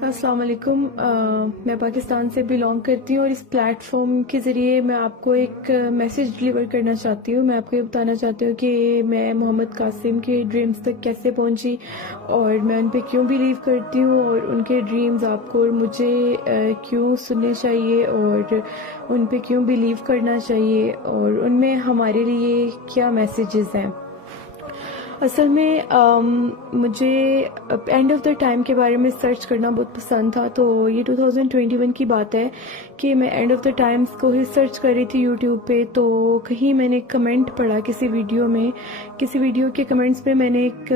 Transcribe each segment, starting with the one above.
السلام علیکم، میں پاکستان سے بلانگ کرتی ہوں اور اس پلیٹ فارم کے ذریعے میں آپ کو ایک میسج ڈلیور کرنا چاہتی ہوں. میں آپ کو یہ بتانا چاہتی ہوں کہ میں محمد قاسم کے ڈریمز تک کیسے پہنچی اور میں ان پہ کیوں بلیو کرتی ہوں، اور ان کے ڈریمز آپ کو اور مجھے کیوں سننے چاہیے اور ان پہ کیوں بلیو کرنا چاہیے، اور ان میں ہمارے لیے کیا میسیجز ہیں. اصل میں مجھے اینڈ آف دا ٹائم کے بارے میں سرچ کرنا بہت پسند تھا. تو یہ 2021 کی بات ہے کہ میں اینڈ آف دا ٹائمز کو ہی سرچ کر رہی تھی یوٹیوب پہ. تو کہیں میں نے کمنٹ پڑھا کسی ویڈیو کے کمنٹس میں میں نے ایک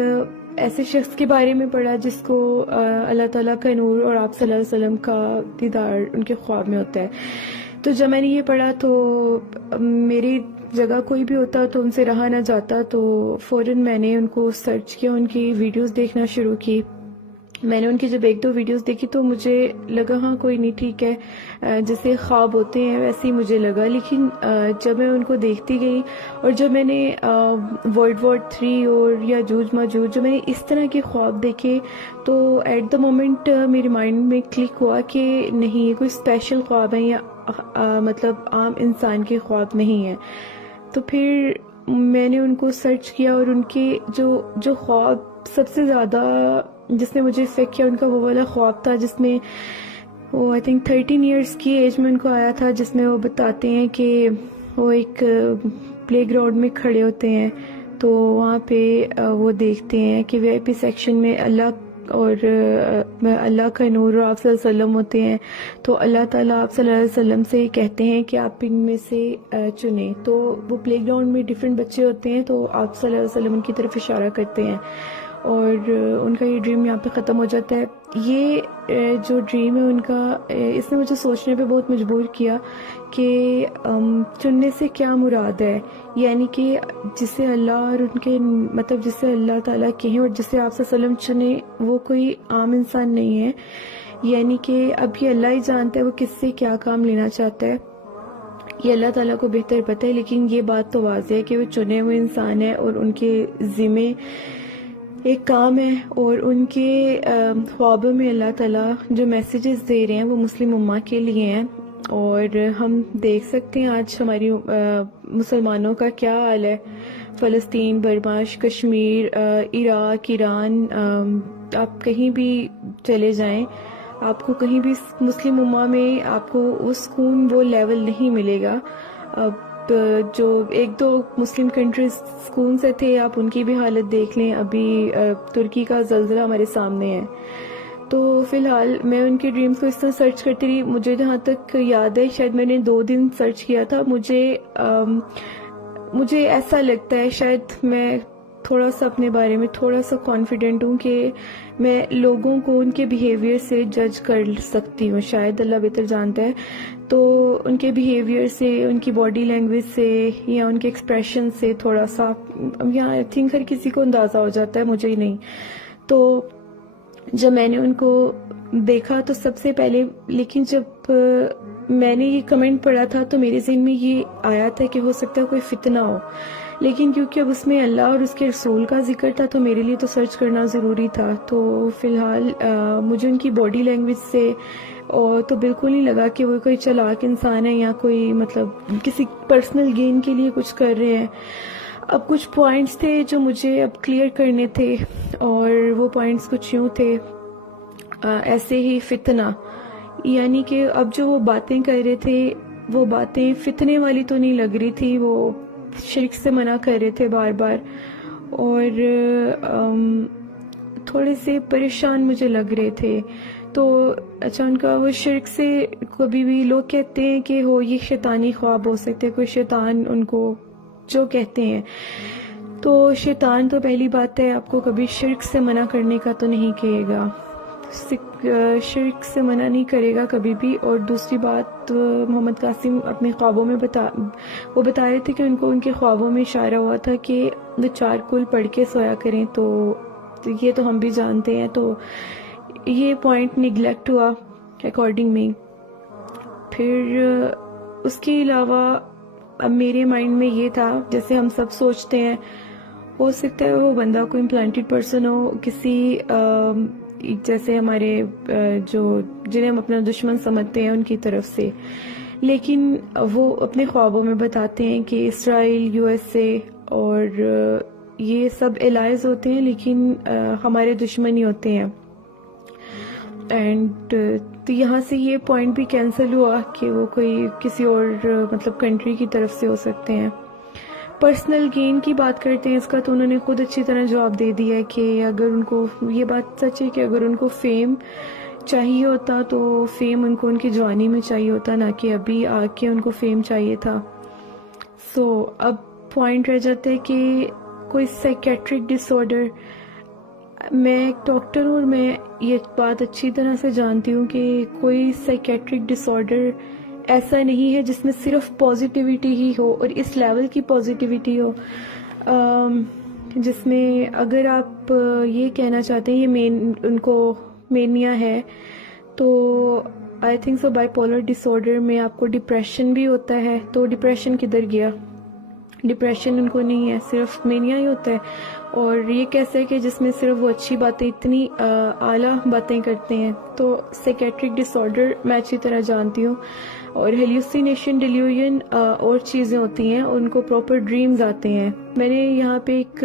ایسے شخص کے بارے میں پڑھا جس کو اللہ تعالیٰ کا نور اور آپ صلی اللہ علیہ وسلم کا دیدار ان کے خواب میں ہوتا ہے. تو جب میں نے یہ پڑھا تو میری جگہ کوئی بھی ہوتا تو ان سے رہا نہ جاتا. تو فوراً میں نے ان کو سرچ کیا، ان کی ویڈیوز دیکھنا شروع کی. میں نے ان کی جب ایک دو ویڈیوز دیکھی تو مجھے لگا ہاں کوئی نہیں، ٹھیک ہے، جیسے خواب ہوتے ہیں ویسے ہی مجھے لگا. لیکن جب میں ان کو دیکھتی گئی اور جب میں نے ورلڈ وار 3 اور یاجوج ماجوج جو میں نے اس طرح کے خواب دیکھے تو ایٹ دا مومنٹ میرے مائنڈ میں کلک ہوا کہ نہیں، یہ کوئی اسپیشل خواب ہے یا مطلب عام انسان کے خواب نہیں ہیں. تو پھر میں نے ان کو سرچ کیا اور ان کے جو خواب سب سے زیادہ جس نے مجھے افیکٹ کیا ان کا وہ والا خواب تھا جس میں وہ آئی تھنک 13 ایئرس کی ایج میں ان کو آیا تھا، جس میں وہ بتاتے ہیں کہ وہ ایک پلے گراؤنڈ میں کھڑے ہوتے ہیں تو وہاں پہ وہ دیکھتے ہیں کہ وی آئی پی سیکشن میں اللہ کا نور اور آپ صلی اللہ علیہ وسلم ہوتے ہیں. تو اللہ تعالیٰ آپ صلی اللہ علیہ وسلم سے کہتے ہیں کہ آپ ان میں سے چنیں. تو وہ پلے گراؤنڈ میں ڈیفرنٹ بچے ہوتے ہیں تو آپ صلی اللہ علیہ وسلم ان کی طرف اشارہ کرتے ہیں اور ان کا یہ ڈریم یہاں پہ ختم ہو جاتا ہے. یہ جو ڈریم ہے ان کا، اس نے مجھے سوچنے پہ بہت مجبور کیا کہ چننے سے کیا مراد ہے. یعنی کہ جسے اللہ اور ان کے مطلب جسے اللہ تعالیٰ کہیں اور جسے آپ صلی اللہ علیہ وسلم چنے وہ کوئی عام انسان نہیں ہے. یعنی کہ اب یہ اللہ ہی جانتا ہے وہ کس سے کیا کام لینا چاہتا ہے، یہ اللہ تعالیٰ کو بہتر پتہ ہے. لیکن یہ بات تو واضح ہے کہ وہ چنے ہوئے انسان ہیں اور ان کے ذمے ایک کام ہے، اور ان کے خوابوں میں اللہ تعالیٰ جو میسیجز دے رہے ہیں وہ مسلم امہ کے لیے ہیں. اور ہم دیکھ سکتے ہیں آج ہماری مسلمانوں کا کیا حال ہے. فلسطین، برما، کشمیر، عراق، ایران، آپ کہیں بھی چلے جائیں آپ کو کہیں بھی مسلم امہ میں آپ کو وہ سکون وہ لیول نہیں ملے گا. اب جو ایک دو مسلم کنٹریز سکون سے تھے آپ ان کی بھی حالت دیکھ لیں. ابھی ترکی کا زلزلہ ہمارے سامنے ہے. تو فی الحال میں ان کے ڈریمز کو اس طرح سرچ کرتی رہی. مجھے جہاں تک یاد ہے شاید میں نے 2 دن سرچ کیا تھا. مجھے ایسا لگتا ہے شاید میں تھوڑا سا اپنے بارے میں تھوڑا سا کانفیڈنٹ ہوں کہ میں لوگوں کو ان کے بیہیویئر سے جج کر سکتی ہوں. شاید اللہ بہتر جانتا ہے. تو ان کے بیہیویئر سے، ان کی باڈی لینگویج سے یا ان کے ایکسپریشن سے تھوڑا سا یا آئی تھنک ہر کسی کو اندازہ ہو جاتا ہے، مجھے ہی نہیں. تو جب میں نے ان کو دیکھا تو سب سے پہلے، لیکن جب میں نے یہ کمنٹ پڑھا تھا تو میرے ذہن میں یہ آیا تھا کہ ہو سکتا ہے کوئی فتنہ ہو. لیکن کیونکہ اب اس میں اللہ اور اس کے رسول کا ذکر تھا تو میرے لیے تو سرچ کرنا ضروری تھا. تو فی الحال مجھے ان کی باڈی لینگویج سے اور تو بالکل نہیں لگا کہ وہ کوئی چلاک انسان ہے یا کوئی مطلب کسی پرسنل گین کے لیے کچھ کر رہے ہیں. اب کچھ پوائنٹس تھے جو مجھے اب کلیئر کرنے تھے اور وہ پوائنٹس کچھ یوں تھے ایسے ہی فتنہ. یعنی کہ اب جو وہ باتیں کر رہے تھے وہ باتیں فتنے والی تو نہیں لگ رہی تھی، وہ شرک سے منع کر رہے تھے بار بار اور تھوڑے سے پریشان مجھے لگ رہے تھے. تو اچھا ان کا وہ شرک سے کبھی بھی لوگ کہتے ہیں کہ یہ شیطانی خواب ہو سکتے، کوئی شیطان ان کو جو کہتے ہیں. تو شیطان تو پہلی بات ہے آپ کو کبھی شرک سے منع کرنے کا تو نہیں کہے گا، شرک سے منع نہیں کرے گا کبھی بھی. اور دوسری بات محمد قاسم اپنے خوابوں میں وہ بتا رہے تھے کہ ان کو ان کے خوابوں میں اشارہ ہوا تھا کہ وہ 4 کل پڑھ کے سویا کریں. تو یہ تو ہم بھی جانتے ہیں. تو یہ پوائنٹ نگلیکٹ ہوا اکارڈنگ می. پھر اس کے علاوہ اب میرے مائنڈ میں یہ تھا جیسے ہم سب سوچتے ہیں ہو سکتا ہے وہ بندہ کوئی امپلانٹڈ پرسن ہو، کسی جیسے ہمارے جو جنہیں ہم اپنا دشمن سمجھتے ہیں ان کی طرف سے، لیکن وہ اپنے خوابوں میں بتاتے ہیں کہ اسرائیل، یو ایس اے اور یہ سب الائز ہوتے ہیں، لیکن ہمارے دشمن ہی ہوتے ہیں. اینڈ تو یہاں سے یہ پوائنٹ بھی کینسل ہوا کہ وہ کوئی کسی اور مطلب کنٹری کی طرف سے ہو سکتے ہیں. پرسنل گین کی بات کرتے ہیں اس کا، تو انہوں نے خود اچھی طرح جواب دے دیا ہے کہ اگر ان کو، یہ بات سچ ہے کہ اگر ان کو فیم چاہیے ہوتا تو فیم ان کو ان کی جوانی میں چاہیے ہوتا، نہ کہ ابھی آ کے ان کو فیم چاہیے تھا. سو اب پوائنٹ رہ جاتا ہے کہ کوئی سائیکیٹرک ڈس آرڈر، میں ایک ڈاکٹر ہوں اور میں یہ بات اچھی طرح سے جانتی ہوں کہ کوئی سائیکیٹرک ڈس آرڈر ایسا نہیں ہے جس میں صرف پازیٹیوٹی ہی ہو اور اس لیول کی پازیٹیوٹی ہو، جس میں اگر آپ یہ کہنا چاہتے ہیں یہ ان کو مینیا ہے، تو I think so bipolar disorder میں آپ کو ڈپریشن بھی ہوتا ہے. تو ڈپریشن کدھر گیا؟ ڈپریشن ان کو نہیں ہے، صرف مینیا ہی ہوتا ہے. اور یہ کیسے ہے کہ جس میں صرف وہ اچھی باتیں، اتنی اعلیٰ باتیں کرتے ہیں. تو سائیکیٹرک ڈس آرڈر میں اچھی طرح جانتی ہوں. اور ہیلوسینیشن، ڈیلیوژن اور چیزیں ہوتی ہیں، ان کو پراپر ڈریمز آتے ہیں. میں نے یہاں پہ ایک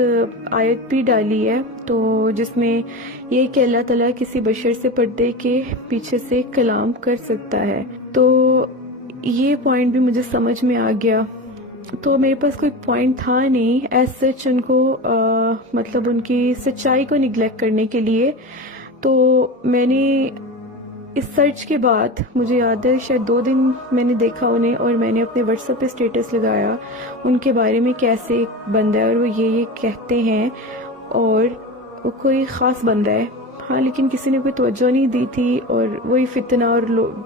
آیت بھی ڈالی ہے تو جس میں یہ کہ اللہ تعالیٰ کسی بشر سے پردے کے پیچھے سے کلام کر سکتا ہے. تو یہ پوائنٹ بھی مجھے سمجھ میں آ گیا. تو میرے پاس کوئی پوائنٹ تھا نہیں ایز سچ ان کو مطلب ان کی سچائی کو نگلیکٹ کرنے کے لیے. تو میں نے اس سرچ کے بعد، مجھے یاد ہے شاید 2 دن میں نے دیکھا انہیں، اور میں نے اپنے واٹس ایپ پہ اسٹیٹس لگایا ان کے بارے میں کیسے ایک بندہ ہے اور وہ یہ کہتے ہیں، اور وہ کوئی خاص بندہ ہے. ہاں لیکن کسی نے کوئی توجہ نہیں دی تھی، اور وہی فتنہ، اور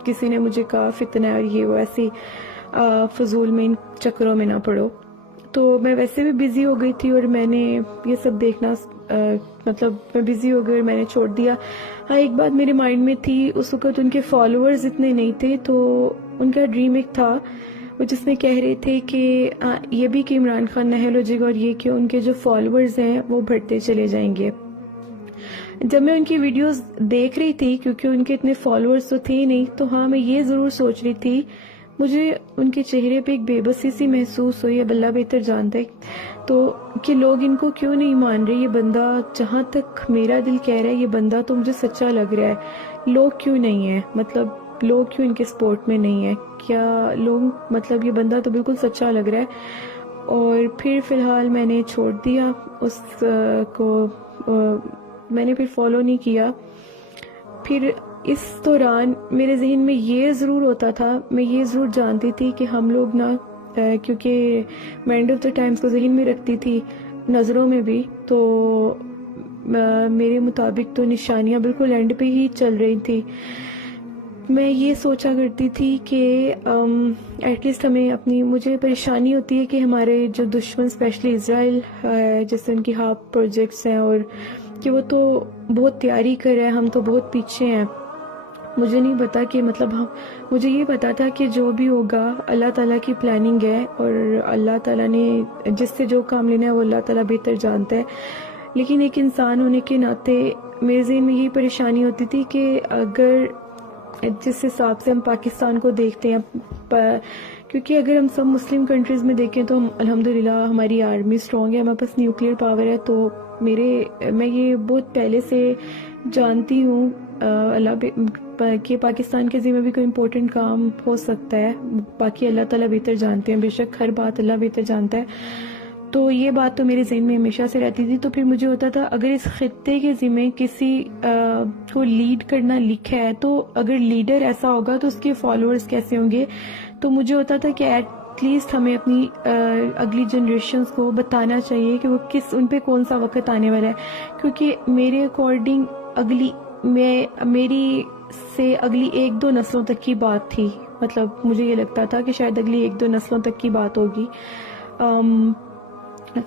کسی نے مجھے کہا فتنہ اور یہ وہ، ایسی فضول میں ان چکروں میں نہ پڑو. تو میں ویسے بھی بزی ہو گئی تھی اور میں نے یہ سب دیکھنا مطلب میں بزی ہو گئی اور میں نے چھوڑ دیا. ہاں ایک بات میرے مائنڈ میں تھی اس وقت، ان کے فالوورز اتنے نہیں تھے، تو ان کا ڈریم ایک تھا وہ جس میں کہہ رہے تھے کہ یہ بھی کہ عمران خان نااہل ہو جائے گا، اور یہ کہ ان کے جو فالوورز ہیں وہ بڑھتے چلے جائیں گے. جب میں ان کی ویڈیوز دیکھ رہی تھی، کیونکہ ان کے اتنے فالوورز تو تھے نہیں، تو ہاں میں یہ ضرور سوچ رہی تھی، مجھے ان کے چہرے پہ ایک بے بسی سی محسوس ہوئی. اب اللہ بہتر جانتا ہے تو کہ لوگ ان کو کیوں نہیں مان رہے. یہ بندہ، جہاں تک میرا دل کہہ رہا ہے، یہ بندہ تو مجھے سچا لگ رہا ہے. لوگ کیوں نہیں ہیں، مطلب لوگ کیوں ان کے سپورٹ میں نہیں ہیں؟ کیا لوگ، مطلب یہ بندہ تو بالکل سچا لگ رہا ہے. اور پھر فی الحال میں نے چھوڑ دیا اس کو، میں نے پھر فالو نہیں کیا. پھر اس دوران میرے ذہن میں یہ ضرور ہوتا تھا، میں یہ ضرور جانتی تھی کہ ہم لوگ نا، کیونکہ میں اینڈ آف دا ٹائمز کو ذہن میں رکھتی تھی، نظروں میں بھی، تو میرے مطابق تو نشانیاں بالکل اینڈ پہ ہی چل رہی تھی. میں یہ سوچا کرتی تھی کہ ایٹ لیسٹ ہمیں اپنی، مجھے پریشانی ہوتی ہے کہ ہمارے جو دشمن اسپیشلی اسرائیل، جیسے ان کی ہاپ پروجیکٹس ہیں، اور کہ وہ تو بہت تیاری کر رہے ہیں، ہم تو بہت پیچھے ہیں. مجھے نہیں پتا کہ مطلب مجھے یہ پتا تھا کہ جو بھی ہوگا اللہ تعالیٰ کی پلاننگ ہے، اور اللہ تعالیٰ نے جس سے جو کام لینا ہے وہ اللہ تعالیٰ بہتر جانتا ہے. لیکن ایک انسان ہونے کے ناطے میرے ذہن میں یہی پریشانی ہوتی تھی کہ اگر جس حساب سے ہم پاکستان کو دیکھتے ہیں، کیونکہ اگر ہم سب مسلم کنٹریز میں دیکھیں تو ہم الحمدللہ ہماری آرمی اسٹرانگ ہے، ہمارے پاس نیوکلیئر پاور ہے. تو میں یہ بہت پہلے سے جانتی ہوں کہ پاکستان کے ذمہ بھی کوئی امپورٹنٹ کام ہو سکتا ہے. باقی اللہ تعالیٰ بہتر جانتے ہیں، بے شک ہر بات اللہ بہتر جانتا ہے. تو یہ بات تو میرے ذہن میں ہمیشہ سے رہتی تھی. تو پھر مجھے ہوتا تھا اگر اس خطے کے ذمہ کسی کو لیڈ کرنا لکھا ہے، تو اگر لیڈر ایسا ہوگا تو اس کے فالوورز کیسے ہوں گے. تو مجھے ہوتا تھا کہ ایٹ لیسٹ ہمیں اپنی اگلی جنریشنز کو بتانا چاہیے کہ وہ ان پہ کون سا وقت آنے والا ہے. کیونکہ میرے اکارڈنگ میری سے اگلی 1-2 نسلوں تک کی بات تھی. مطلب مجھے یہ لگتا تھا کہ شاید اگلی 1-2 نسلوں تک کی بات ہوگی.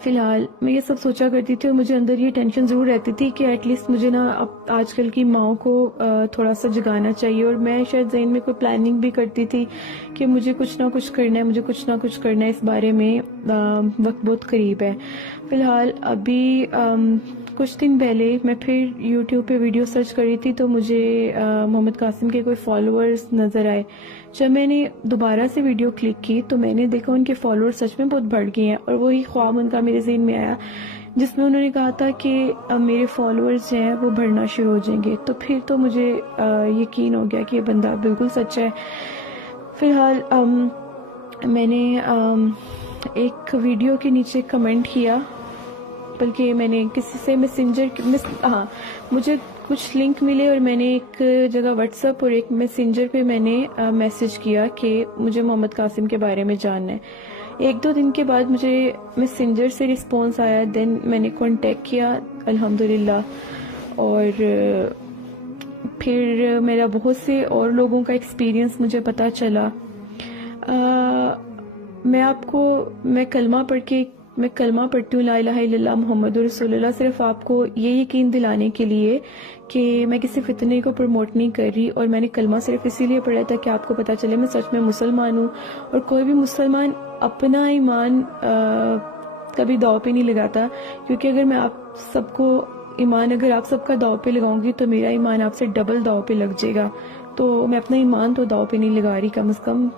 فی الحال میں یہ سب سوچا کرتی تھی، اور مجھے اندر یہ ٹینشن ضرور رہتی تھی کہ ایٹ لیسٹ مجھے نا اب آج کل کی ماؤں کو تھوڑا سا جگانا چاہیے. اور میں شاید ذہن میں کوئی پلاننگ بھی کرتی تھی کہ مجھے کچھ نہ کچھ کرنا ہے، مجھے کچھ نہ کچھ کرنا ہے اس بارے میں. وقت بہت قریب ہے. فی الحال ابھی کچھ دن پہلے میں پھر یوٹیوب پہ ویڈیو سرچ کر رہی تھی تو مجھے محمد قاسم کے کوئی فالوورز نظر آئے. جب میں نے دوبارہ سے ویڈیو کلک کی تو میں نے دیکھا ان کے فالوورز سچ میں بہت بڑھ گئے ہیں, اور وہی خواب ان کا میرے ذہن میں آیا جس میں انہوں نے کہا تھا کہ میرے فالوورز جو ہیں وہ بڑھنا شروع ہو جائیں گے. تو پھر تو مجھے یقین ہو گیا کہ یہ بندہ بالکل سچ ہے. فی الحال میں نے ایک ویڈیو کے نیچے کمنٹ کیا, بلکہ میں نے کسی سے مجھے کچھ لنک ملے اور میں نے ایک جگہ واٹس ایپ اور ایک میسنجر پہ میں نے میسج کیا کہ مجھے محمد قاسم کے بارے میں جاننا ہے. 1-2 دن کے بعد مجھے میسنجر سے رسپانس آیا, دین میں نے کانٹیکٹ کیا الحمدللہ, اور پھر میرا بہت سے اور لوگوں کا ایکسپیرینس مجھے پتہ چلا. میں کلمہ پڑھتی ہوں لا الہ الا اللہ محمد رسول اللہ, صرف آپ کو یہ یقین دلانے کے لیے کہ میں کسی فتنے کو پروموٹ نہیں کر رہی, اور میں نے کلمہ صرف اسی لیے پڑھا تھا کہ آپ کو پتہ چلے میں سچ میں مسلمان ہوں. اور کوئی بھی مسلمان اپنا ایمان کبھی داؤ پہ نہیں لگاتا, کیونکہ اگر میں آپ سب کا داؤ پہ لگاؤں گی تو میرا ایمان آپ سے ڈبل داؤ پہ لگ جائے گا. تو میں اپنا ایمان تو داؤ پہ نہیں لگا رہی کم از کم.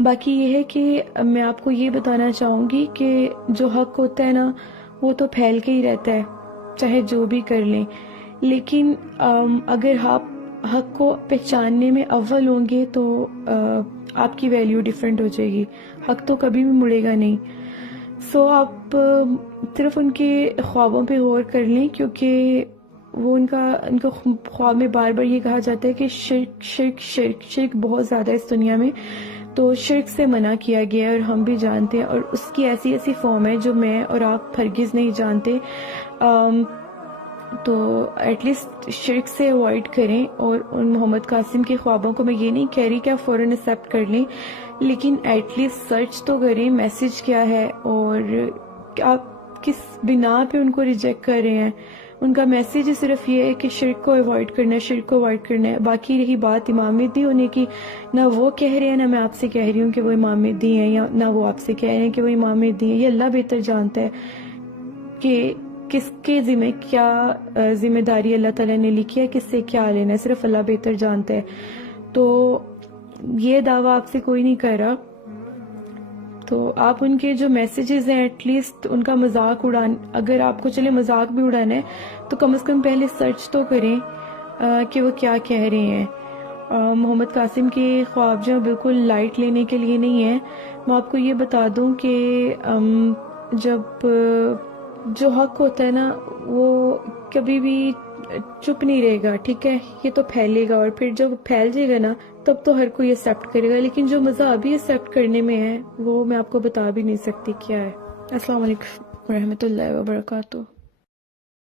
باقی یہ ہے کہ میں آپ کو یہ بتانا چاہوں گی کہ جو حق ہوتا ہے نا وہ تو پھیل کے ہی رہتا ہے, چاہے جو بھی کر لیں. لیکن اگر آپ حق کو پہچاننے میں اول ہوں گے تو آپ کی ویلیو ڈیفرنٹ ہو جائے گی. حق تو کبھی بھی مڑے گا نہیں. سو آپ صرف ان کے خوابوں پہ غور کر لیں, کیونکہ وہ ان کا خواب میں بار بار یہ کہا جاتا ہے کہ شرک بہت زیادہ ہے اس دنیا میں. تو شرک سے منع کیا گیا ہے, اور ہم بھی جانتے ہیں, اور اس کی ایسی فارم ہے جو میں اور آپ ہرگز نہیں جانتے. تو ایٹ لیسٹ شرک سے اوائڈ کریں, اور ان محمد قاسم کے خوابوں کو میں یہ نہیں کہہ رہی کہ آپ فوراً ایکسیپٹ کر لیں, لیکن ایٹ لیسٹ سرچ تو کریں میسج کیا ہے اور آپ کس بنا پہ ان کو ریجیکٹ کر رہے ہیں. ان کا میسیج صرف یہ ہے کہ شرک کو اوائڈ کرنا ہے. باقی رہی بات امام مہدی ہونے کی, نہ وہ کہہ رہے ہیں نہ میں آپ سے کہہ رہی ہوں کہ وہ امام مہدی ہیں, یا نہ وہ آپ سے کہہ رہے ہیں کہ وہ امام مہدی ہیں. یہ اللہ بہتر جانتا ہے کہ کس کے ذمہ کیا ذمہ داری اللہ تعالیٰ نے لکھی ہے, کس سے کیا لینا ہے, صرف اللہ بہتر جانتا ہے. تو یہ دعویٰ آپ سے کوئی نہیں کر رہا. تو آپ ان کے جو میسیجز ہیں ایٹ لیسٹ ان کا مذاق اگر آپ کو چلے مذاق بھی اڑانا ہے تو کم از کم پہلے سرچ تو کریں کہ وہ کیا کہہ رہے ہیں. محمد قاسم کے خواب جو بالکل لائٹ لینے کے لیے نہیں ہیں. میں آپ کو یہ بتا دوں کہ جب جو حق ہوتا ہے نا وہ کبھی بھی چپ نہیں رہے گا, ٹھیک ہے, یہ تو پھیلے گا, اور پھر جب پھیل جائے گا نا تب تو ہر کوئی ایکسیپٹ کرے گا. لیکن جو مزہ ابھی ایکسیپٹ کرنے میں ہے وہ میں آپ کو بتا بھی نہیں سکتی کیا ہے. السلام علیکم ورحمۃ اللہ وبرکاتہ.